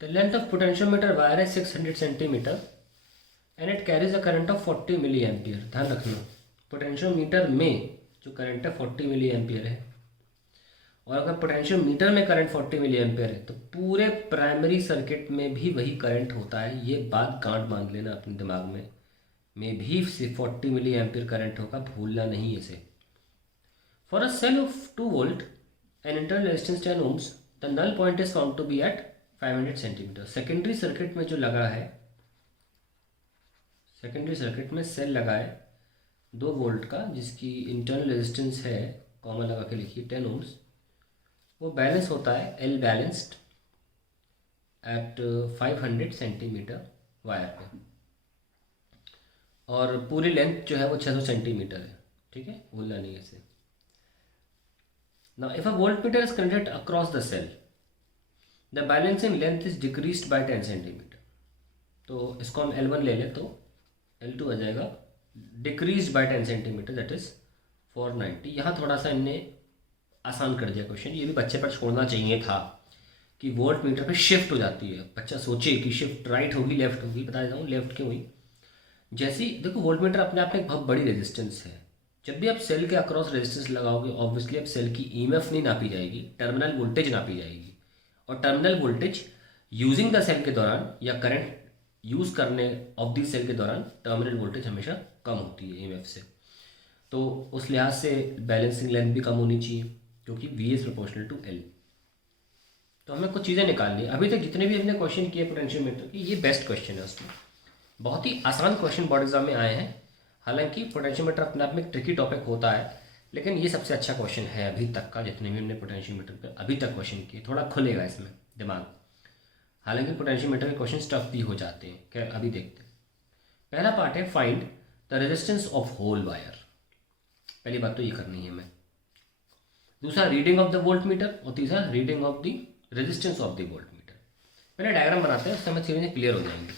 The length of potentiometer wire is 600 centimeter and it carries a current of 40 milliampere. ध्यान रखना potentiometer में जो current है 40 milli ampere है, और अगर पोटेंशियोमीटर में करंट 40 मिली एम्पियर है तो पूरे प्राइमरी सर्किट में भी वही करंट होता है। ये बात गांठ बांध लेना अपने दिमाग में भी सिर्फ 40 मिली एम्पियर करंट होगा, भूलना नहीं इसे। For a cell of 2 volt and internal resistance 10 ohms the null point is found to be at 500 centimetre. Secondary circuit में जो लगा है, सेकेंडरी सर्किट में सेल लगा है 2 वोल्ट का, जिसकी इंटरनल रेजिस्टेंस है, कॉमन लगा के लिखिए 10 ohms, वो बैलेंस होता है L balanced at 500 centimetre wire पे, और पूरी लेंथ जो है वो 600 सेंटीमीटर है। ठीक है, भूलना नहीं है इसे। Now if a voltmeter is connected across the cell the balancing length is decreased by 10 centimetre. तो इसको हम L1 ले लें तो L2 आ जाएगा decreased by 10 centimetre, that is 490। यहाँ थोड़ा सा इनने आसान कर दिया क्वेश्चन, ये भी बच्चे पर छोड़ना चाहिए था कि वोल्ट मीटर पे शिफ्ट हो जाती है। बच्चा सोचे कि शिफ्ट राइट होगी लेफ्ट होगी, बता देता हूँ लेफ्ट क्यों हुई। जैसे ही देखो वोल्ट मीटर अपने आप में एक बहुत बड़ी रेजिस्टेंस है, जब भी आप सेल के अक्रॉस रेजिस्टेंस लगाओगे ऑब्वियसली अब सेल की ईएमएफ नहीं नापी जाएगी, टर्मिनल वोल्टेज नापी जाएगी, और terminal voltage using the cell के दौरान या करंट यूज़ करने ऑफ दी सेल के दौरान टर्मिनल वोल्टेज हमेशा कम होती है ईएमएफ से। तो उस लिहाज से बैलेंसिंग लेंथ भी कम होनी चाहिए क्योंकि V is proportional to L। तो हमें कुछ चीज़ें निकालनी है। अभी तक जितने भी हमने क्वेश्चन किए पोटेंशियोमीटर की, ये बेस्ट क्वेश्चन है उसमें, बहुत ही आसान क्वेश्चन बोर्ड एग्जाम में आए हैं। हालांकि पोटेंशियोमीटर अपने आप में एक ट्रिकी टॉपिक होता है, लेकिन ये सबसे अच्छा क्वेश्चन है अभी तक का, जितने भी हमने पोटेंशियोमीटर पे अभी तक क्वेश्चन किए। थोड़ा खुलेगा इसमें दिमाग, हालांकि पोटेंशियोमीटर के क्वेश्चन टफ भी हो जाते हैं। खैर अभी देखते हैं। पहला पार्ट है find the resistance of whole wire. पहली बात तो ये करनी है हमें। दूसरा reading of the voltmeter, और तीसरा reading of the resistance of the voltmeter. पहले डायग्राम बनाते हैं, उससे हमें चीज़ें क्लियर हो जाएंगी।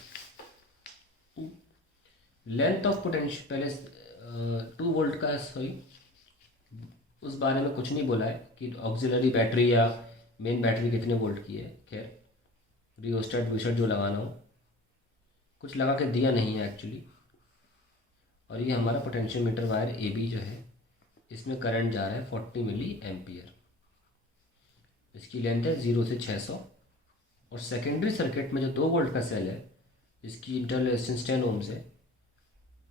लेंथ ऑफ पोटेंशियल, पहले 2 वोल्ट का, सॉरी उस बारे में कुछ नहीं बोला है कि ऑक्सिलरी बैटरी या मेन बैटरी कितने वोल्ट की है। खैर रियोस्टेट विस्टेट जो लगाना हो कुछ लगा के दिया नहीं है एक्चुअली। और ये हमारा पोटेंशियोमीटर वायर AB जो है, इसमें करंट जा रहा है 40 मिली एम्पियर। इसकी लेंथ है 0 से 600, और सेकेंडरी सर्किट में जो 2 वोल्ट का सेल है जिसकी इंटरनल रेजिस्टेंस 10 ohms है,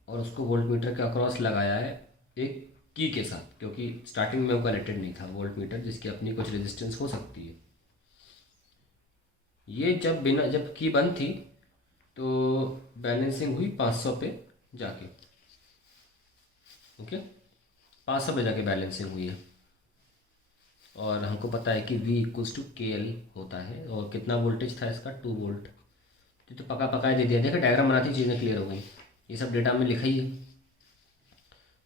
और उसको वोल्ट मीटर के अक्रॉस लगाया है एक की के साथ, क्योंकि स्टार्टिंग में वो कनेक्टेड नहीं था वोल्ट मीटर, जिसकी अपनी कुछ रेजिस्टेंस हो सकती है। ये जब की बंद थी तो बैलेंसिंग हुई 500 पे जाके, ओके 500 पे जाके बैलेंसिंग हुई है। और हमको पता है कि V इक्वल्स टू KL होता है, और कितना वोल्टेज था इसका 2 वोल्ट। तो पका पकाए दे दिया, देखो डायग्राम बनाती चीज़ें क्लियर हो गई। ये सब डेटा में लिखा ही है।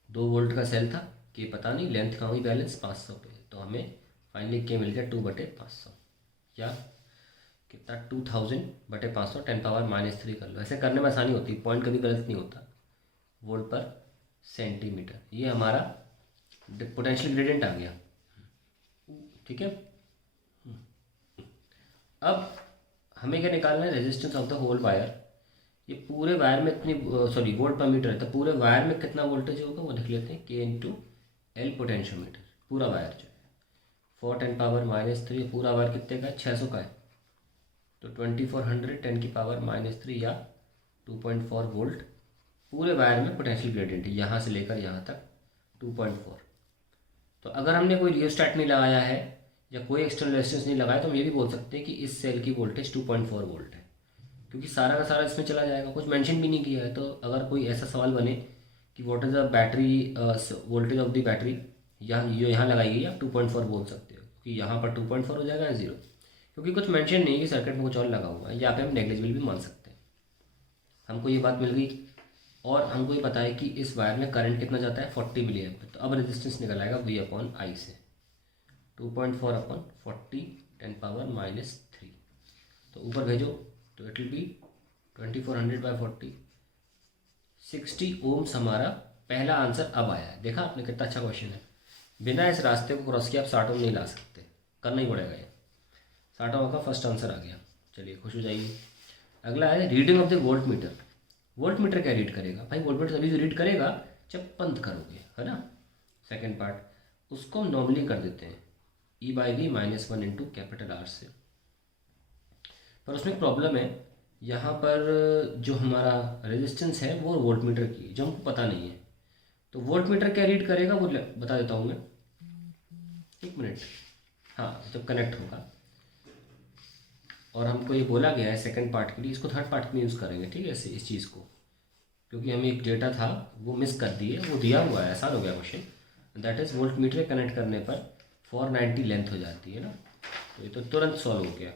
2 वोल्ट का सेल था, के पता नहीं, लेंथ कहाँ हुई बैलेंस 500 पे, तो हमें फाइनली के मिल गया 2/500, या कितना 2000/500 10⁻³ कर लो। ऐसे करने में आसानी होती है, पॉइंट कभी गलत नहीं होता। वोल्ट पर सेंटीमीटर, ये हमारा पोटेंशियल ग्रेडियंट आ गया। ठीक है, अब हमें क्या निकालना है, resistance of the whole wire. ये पूरे वायर में इतनी, सॉरी वोल्ट पर मीटर है, तो पूरे वायर में कितना वोल्टेज होगा वो देख लेते हैं। K/L पोटेंशियोमीटर, पूरा वायर जो है 4 10⁻³ पूरा वायर कितने का है, 600 का है, तो 2400 10⁻³ या 2.4 वोल्ट पूरे वायर में पोटेंशियल ग्रेडियंट है, यहाँ से लेकर यहाँ तक 2.4। तो अगर हमने कोई रियोस्टेट नहीं लगाया है या कोई एक्सटर्नल रेजिस्टेंस नहीं लगाया, तो हम ये भी बोल सकते हैं कि इस सेल की वोल्टेज 2.4 वोल्ट है, क्योंकि सारा का सारा इसमें चला जाएगा, कुछ मेंशन भी नहीं किया है। तो अगर कोई ऐसा सवाल बने कि what is the battery voltage of the battery, यहाँ लगाइए, आप 2.4 बोल सकते हो, क्योंकि यहाँ पर 2.4 हो जाएगा या 0, क्योंकि कुछ मेंशन नहीं है कि सर्किट में कुछ और लगा हुआ है। यहाँ पे हम नेग्लिजिबल भी मान सकते हैं। हमको ये बात मिल गई, और हमको ये पता है कि इस वायर में करंट कितना जाता है 40 मिली एम्पीयर। तो अब रेजिस्टेंस निकल आएगा V/I से 2.4/40 10⁻³ तो ऊपर भेजो तो इट विल बी 2400/40 60 ohms। हमारा पहला आंसर अब आया है। देखा आपने कितना अच्छा क्वेश्चन है। बिना इस रास्ते को क्रॉस किए आप 60 ohm नहीं ला सकते, करना ही पड़ेगा ये। 60 ohm का फर्स्ट आंसर आ गया। चलिए खुश हो जाइए। अगला है reading of the volt meter. Volt meter क्या रीड करेगा भाई? वोल्ट मीटर तभी रीड करेगा जब पंथ करोगे, है ना। सेकेंड पार्ट उसको हम नॉर्मली कर देते हैं E/V-1 इंटू कैपिटल आर से। पर उसमें प्रॉब्लम है, यहाँ पर जो हमारा रेजिस्टेंस है वो वोल्ट मीटर की, जो हमको पता नहीं है। तो वोल्ट मीटर क्या रीड करेगा वो बता देता हूँ मैं, एक मिनट। हाँ, जब कनेक्ट होगा और हमको ये बोला गया है सेकंड पार्ट के लिए, इसको थर्ड पार्ट में यूज़ करेंगे, ठीक है, इस चीज़ को, क्योंकि हमें एक डेटा था वो मिस कर दिए, वो दिया हुआ है, आसान हो गया question. That is volt meter connect करने पर 490 लेंथ हो जाती है ना, तो ये तो तुरंत सॉल्व हो गया।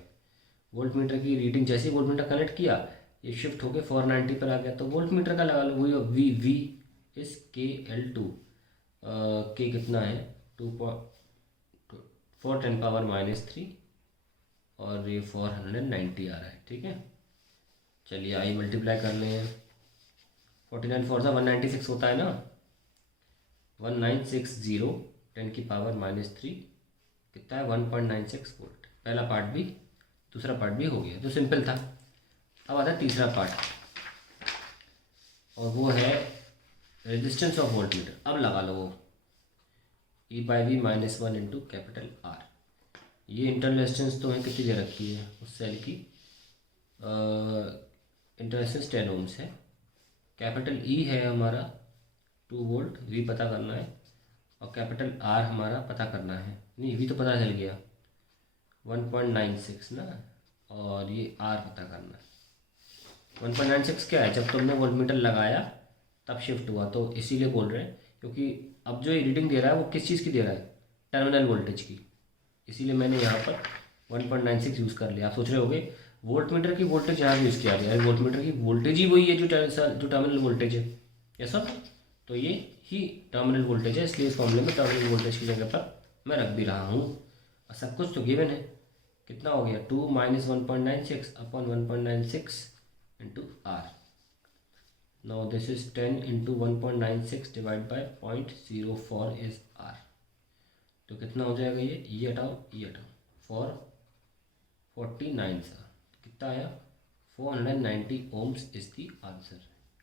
वोल्ट मीटर की रीडिंग जैसे ही वोल्ट मीटर कनेक्ट किया, ये शिफ्ट होकर 490 पर आ गया, तो वोल्ट मीटर का लगा लो वही वी इस KL2 के कितना है 4×10⁻³ और ये 490 आ रहा है, ठीक है। चलिए आई मल्टीप्लाई कर लें, 49 4 196 होता है ना, 1960 10⁻³ कितना है 1.96 वोल्ट। पहला पार्ट भी दूसरा पार्ट भी हो गया, तो सिंपल था। अब आता है तीसरा पार्ट और वो है रेजिस्टेंस ऑफ वोल्ट मीटर। अब लगा लो वो E/V-1 इंटू कैपिटल आर। ये इंटरनल रेजिस्टेंस तो है, कितनी दे रखी है उस सेल की, इंटरनल रेजिस्टेंस 10 ओम्स है। कैपिटल E है हमारा 2 वोल्ट, V पता करना है, और कैपिटल R हमारा पता करना है, नहीं V तो पता चल गया 1.96 ना, और ये R पता करना है। 1.96 क्या है, जब तुमने वोल्टमीटर लगाया तब शिफ्ट हुआ, तो इसीलिए बोल रहे हैं, क्योंकि अब जो ये रीडिंग दे रहा है वो किस चीज़ की दे रहा है, टर्मिनल वोल्टेज की, इसीलिए मैंने यहाँ पर 1.96 यूज़ कर लिया। आप सोच रहे होगे वोल्ट मीटर की वोल्टेज यहाँ यूज़ किया गया है, वोल्ट मीटर की वोल्टेज ही वही है जो टर्मिनल वोल्टेज है, ऐसा। तो ये ही टर्मिनल वोल्टेज है, इसलिए इस मामले में टर्मिनल वोल्टेज की जगह पर मैं रख भी रहा हूँ। और सब कुछ तो गिवन है, कितना हो गया 2 - 1.96 upon 1.96 into R. Now this is 10 into 1.96 divide by 0.04 is R. तो कितना हो जाएगा ये हटाओ 449 सा कितना आया 490 ओम्स इज द आंसर।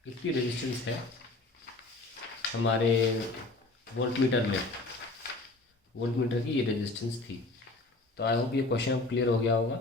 इतनी रेजिस्टेंस है हमारे वोल्टमीटर में, वोल्टमीटर की ये रेजिस्टेंस थी। तो आई होप ये क्वेश्चन क्लियर हो गया होगा।